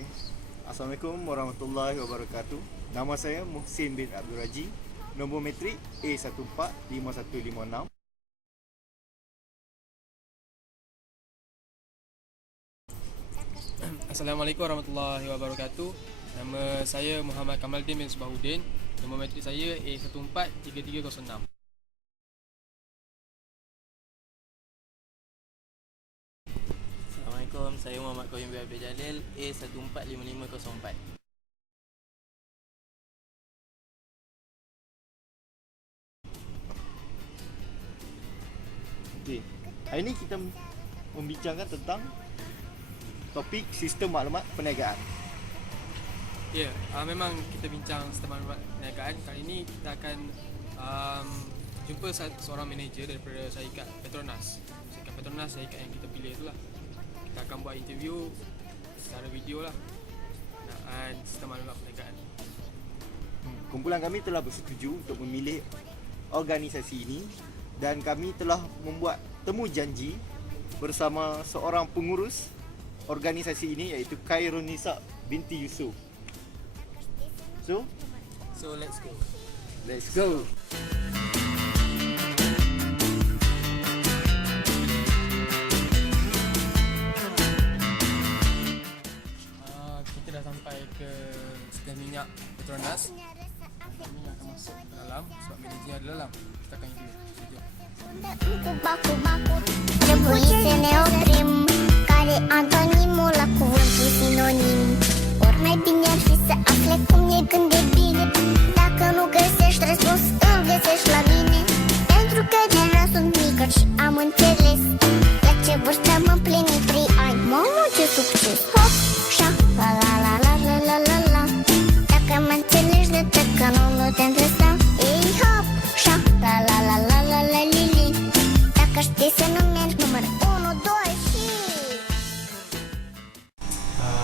Okay. Assalamualaikum warahmatullahi wabarakatuh. Nama saya Muhsin bin Abdul Raji. Nombor metrik A145156. Assalamualaikum warahmatullahi wabarakatuh. Nama saya Muhammad Kamaldin bin Subahudin. Nombor metrik saya A143306. Assalamualaikum, saya Muhammad Qayyum bin Abdul Jalil, A145504. Okay. Hari ini kita membincangkan tentang topik sistem maklumat perniagaan. Ya, memang kita bincang sistem maklumat perniagaan. Kali ini kita akan jumpa seorang manager daripada syarikat Petronas. Syarikat Petronas, syarikat yang kita pilih itulah. Kita akan buat interview secara video lah berkenaan sistem maklumat perniagaan. Kumpulan kami telah bersetuju untuk memilih organisasi ini dan kami telah membuat temu janji bersama seorang pengurus organisasi ini iaitu Khairunisa binti Yusof. So Let's go. let's go. Kita dah sampai ke sekian minyak Petronas. Kami akan masuk ke dalam sebab manager ada dalam. Kita akan interview. Jom. Baku-baku Trebuie să ne oprim Care antonimul la cuvântul sinonim Ori mai bine ar fi să afle cum e când e bine Dacă nu găsești răspuns, îl găsești la mine Pentru că deja sunt mică și am înțeles La ce vârstă am împlinit 3 ani Mamă, ce succes! Hop, șa, la la la la la la la la Dacă mă înțelegi de că nu te întresta Ei, hop, șa, la la la la la la li li Dacă știi să nu mergi număr 1, 2 și...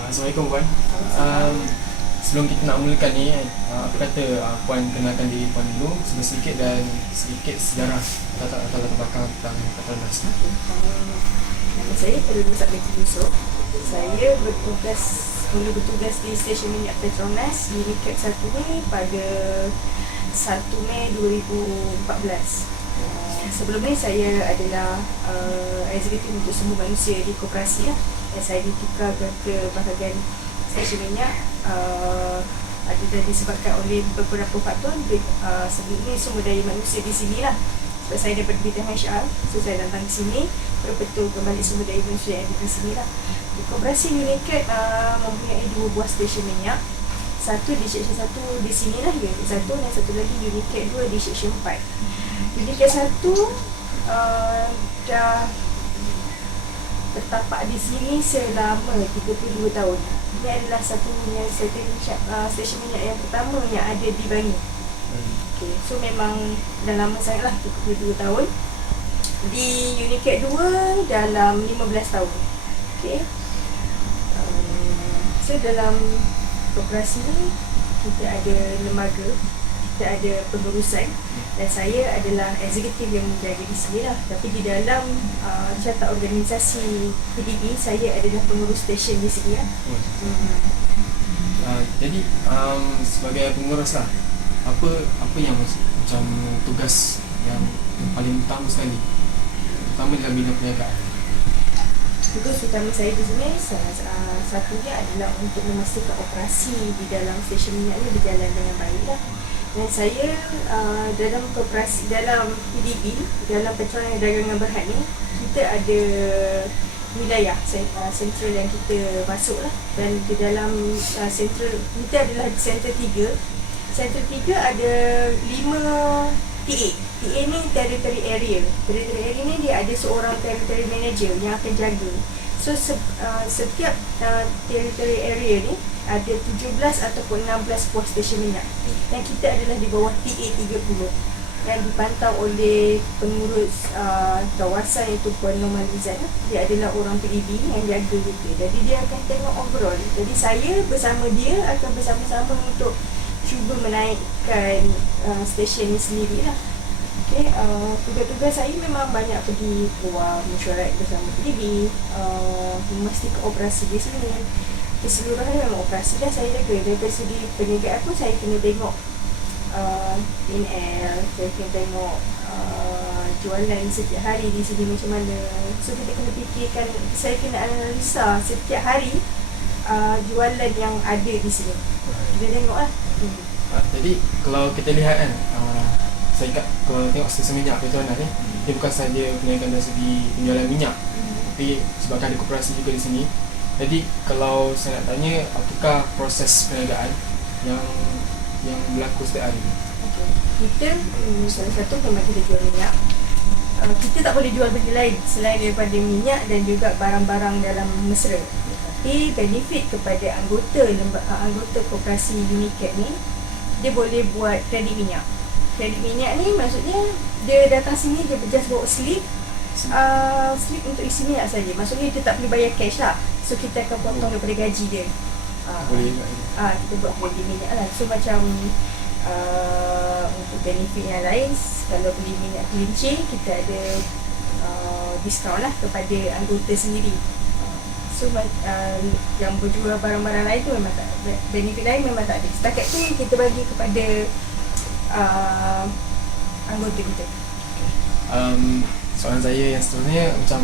Assalamualaikum puan. Sebelum kita nak mulakan ni kan, apa kata puan kenalkan diri puan dulu sedikit dan sedikit sejarah latar belakang tentang Petronas. Nama saya Khairunisa binti Yusof. Saya mula bertugas di stesen minyak Petronas di Unit 1 ni pada 1 Mei 2014. Sebelum ni saya adalah eksekutif untuk semua manusia di koperasi lah. Dan saya ditukarkan ke bahagian stesen minyak adalah disebabkan oleh beberapa faktor. Sebelum ni sumber daya manusia di sini lah. Sebab saya daripada bidang HR, so saya datang ke sini betul-betul kembali sumber daya manusia yang ada di sini lah. Di koperasi United mempunyai 2 buah stesen minyak. Satu di seksyen 1 di sini lah, Unit 1, dan satu lagi United 2 di seksyen 4. United 1 dah bertapak di sini selama 32 tahun. Ini adalah satunya stesen minyak yang pertama yang ada di Bangi. Okay, so memang dah lama sangat lah, 32 tahun. Di United 2 dalam 15 tahun. Okay. So dalam koperasi ni kita ada lembaga, kita ada pengurusan dan saya adalah eksekutif yang menjaga di sini lah. Tapi di dalam carta organisasi PDB, saya adalah pengurus stesen di sini lah. Jadi sebagai pengurus lah, apa yang macam tugas yang paling utama sekali, terutama dalam bidang perniagaan? Tugas utama saya di sini salah satunya adalah untuk memastikan operasi di dalam stesen minyak ini berjalan dengan baik lah. Dan saya dalam koperasi, dalam PDB, dalam Petronas Dagangan Berhad ni, kita ada wilayah sentral yang kita masuk lah. Dan di dalam sentral, kita adalah Sentral 3. Sentral 3 ada 5 TA. TA ni Territory Area. Territory Area ni dia ada seorang Territory Manager yang akan jaga. So setiap Territory Area ni ada 17 ataupun 16 buah stesen minyak. Dan kita adalah di bawah TA 30 yang dipantau oleh pengurus kawasan iaitu Puan Normalizan. Dia adalah orang PDB yang jaga kita. Jadi dia akan tengok overall. Jadi saya bersama dia akan bersama-sama untuk cuba menaikkan stesen ni sendiri lah. Okay, tugas-tugas saya memang banyak pergi keluar mesyuarat bersama PDB, memastikan operasi di sini. keseluruhannya memang operasi dah saya jaga. Dari segi perniagaan pun saya kena tengok P&L, saya kena tengok jualan setiap hari di sini macam mana. So kita kena fikirkan, saya kena analisa setiap hari jualan yang ada di sini. Kita tengok lah. Jadi kalau kita lihat kan, saya ingat kalau tengok sistem minyak Petronas ni, dia bukan sahaja perniagaan dari segi penjualan minyak, tapi sebabkan ada koperasi juga di sini. Jadi kalau saya nak tanya, apakah proses perniagaan yang berlaku setiap hari? Okay. Kita salah satu memang kita jual minyak. Kita tak boleh jual benda lain selain daripada minyak dan juga barang-barang dalam mesra. Tapi benefit kepada anggota koperasi Unicap ni, dia boleh buat kredit minyak. Kredit minyak ni maksudnya dia datang sini, dia just bawa slip untuk isi minyak saja. Maksudnya dia tak perlu bayar cash lah. So kita akan potong daripada gaji dia. Boleh Kita buat kredit minyak lah. So macam untuk benefit yang lain, kalau beli minyak kelincir, kita ada diskaun lah kepada anggota sendiri. So yang berjual barang-barang lain tu memang tak, benefit lain memang tak ada. Setakat tu kita bagi kepada anggota kita. Soalan saya yang seterusnya, macam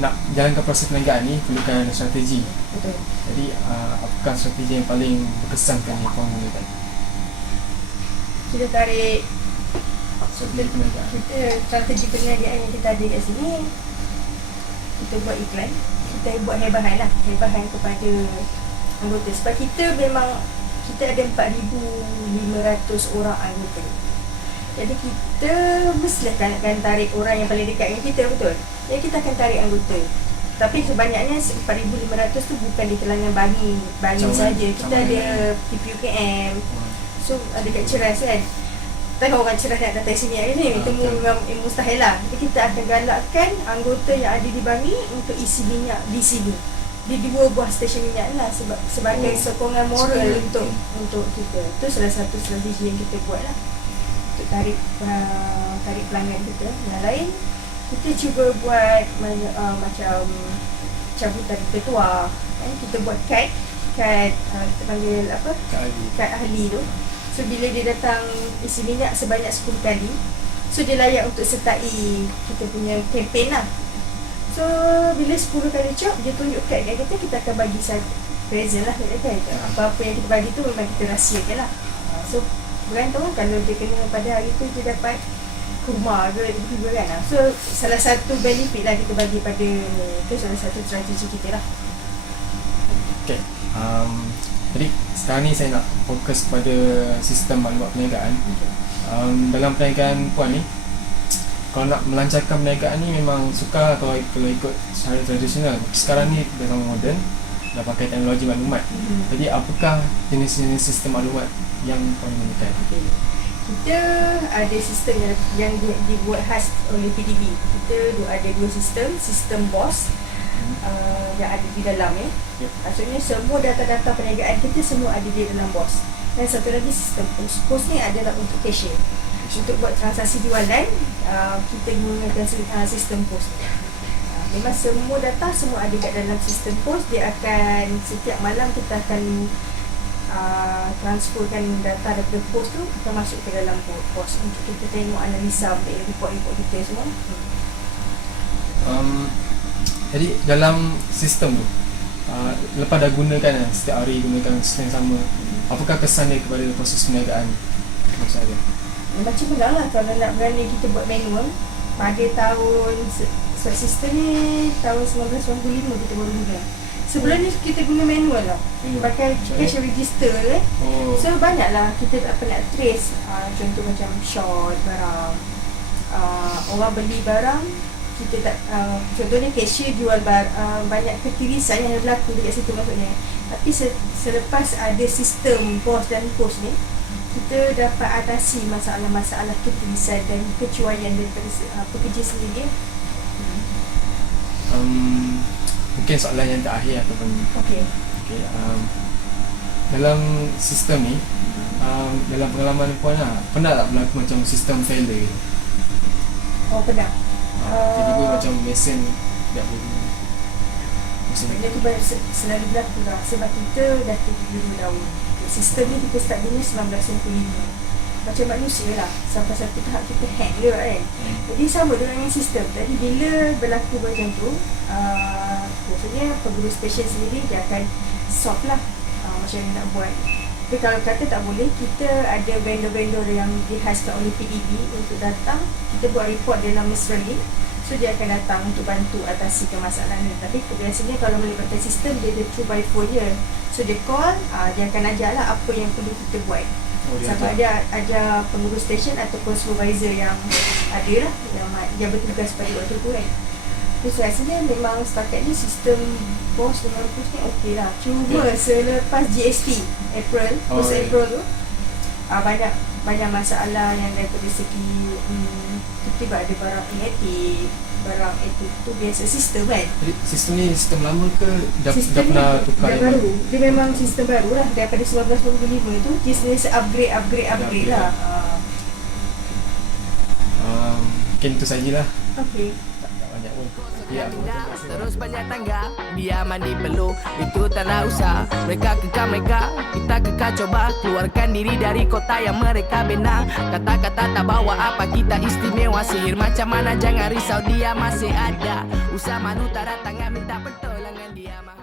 nak jalankan proses perniagaan ni perlukan strategi. Betul. Jadi apakah strategi yang paling berkesan yang korang gunakan? Kita tarik Strategi perniagaan. kita strategi perniagaan yang kita ada kat sini, kita buat iklan, kita buat hebahan lah, hebahan kepada anggota. Sebab kita ada 4,500 orang anggota. Jadi kita mestilah akan tarik orang yang paling dekat dengan kita, betul? Jadi kita akan tarik anggota. Tapi sebanyaknya 4,500 tu bukan di kalangan Bangi saja. Kita ada PPUKM. So ada kat Ceras kan. Tahu orang Ceras nak datang sini hari ni, temu memang mustahil lah. Jadi kita akan galakkan anggota yang ada di Bangi untuk isi minyak di sini, di 2 buah stesen minyak lah, sebagai sokongan moral untuk kita. Itu salah satu strategi yang kita buat lah untuk tarik pelanggan kita. Yang lain, kita cuba buat macam cabutan ketua kan? Kita buat kad kita panggil apa, kad ahli tu. So bila dia datang isi minyak sebanyak 10 kali, so dia layak untuk sertai kita punya kempen lah. So bila 10 kali cop, dia tunjuk kad kat kita akan bagi present lah kan. Apa-apa yang kita bagi tu memang kita rahsiakan lah. So bergantung lah, kalau dia kena pada hari tu dia dapat kurma ke tiba-tiba kan. So salah satu benefit lah kita bagi pada, itu salah satu strategi kita lah. Okay. Jadi sekarang ni saya nak fokus pada sistem maklumat perniagaan. Dalam perniagaan puan ni, kalau nak melancarkan perniagaan ni memang sukar kalau ikut secara tradisional. Sekarang ni dah sama moden, dah pakai teknologi maklumat. Jadi apakah jenis-jenis sistem maklumat yang puan gunakan? Kita ada sistem yang dibuat khas oleh PDB. Kita ada 2 sistem BOS yang ada di dalam ni. Maksudnya semua data-data perniagaan kita semua ada di dalam BOS. Dan satu lagi sistem POS. POS ni adalah untuk cashier. Untuk buat transaksi jualan, kita menggunakan sistem POS. Memang semua data semua ada kat dalam sistem POS. Dia akan, setiap malam kita akan transferkan data daripada POS tu, kita masuk ke dalam POS untuk kita tengok, analisa report-report kita semua. Jadi dalam sistem tu, lepas dah gunakan setiap hari gunakan sistem yang sama, apakah kesan dia kepada proses perniagaan macam ada? Macam mana lah kalau nak berani kita buat manual. Pada tahun sistem ni tahun 1995 kita baru guna. Sebelum ni kita guna manual lah, pakai cash register kan. So banyaklah kita tak pernah trace. Contoh macam short barang, orang beli barang, kita tak contohnya cashier jual banyak ketirisan yang berlaku dekat situ maksudnya. Tapi selepas ada sistem BOS dan POS ni, kita dapat atasi masalah-masalah ketirisan dan kecuaian daripada pekerja sendiri. Mungkin soalan yang terakhir ataupun Okay. Dalam sistem ni, dalam pengalaman puan lah, pernah tak berlaku macam sistem failure gitu? Oh pernah. Tiba-tiba macam mesin tak boleh. Benda tu selalu berlaku lah sebab kita dah 72 tahun. Sistem ni kita start guna 1995. Macam manusia lah, sampai satu tahap kita hack dia kan. Jadi sama dengan yang sistem. Jadi bila berlaku macam tu, biasanya pengurus stesen sendiri dia akan solve lah macam mana nak buat. Tapi kalau kata tak boleh, kita ada vendor-vendor yang dihaskan oleh PDB untuk datang. Kita buat report dalam Australia. So dia akan datang untuk bantu atasi masalah ni. Tapi biasanya kalau melibatkan sistem, dia ada 2x4 je. So dia call, dia akan ajar lah apa yang perlu kita buat. Sampai ada pengurus stesen ataupun supervisor yang ada lah, yang bertugas pada waktu tu kan. So rasanya memang setakat ni sistem POS dengan POS ni okey lah. Cuma selepas GST April, April tu banyak masalah yang daripada segi tiba-tiba ada barang inaktif, barang itu biasa sistem kan. Jadi sistem ni sistem lama ke dah pernah tukar dah baru. Dia memang sistem baru lah daripada 1995 tu dia selalu upgrade lah. Mungkin tu sajalah. Okey. Tak banyak pun. Ya. Terus banyak tangga, dia mandi peluh, itu tak nak usah. Mereka kekal mereka, kita kekal coba keluarkan diri dari kota yang mereka bina. Kata-kata tak bawa apa, kita istimewa. Sihir macam mana jangan risau, dia masih ada. Usah malu tak ada tangan, minta pertolongan, dia mah.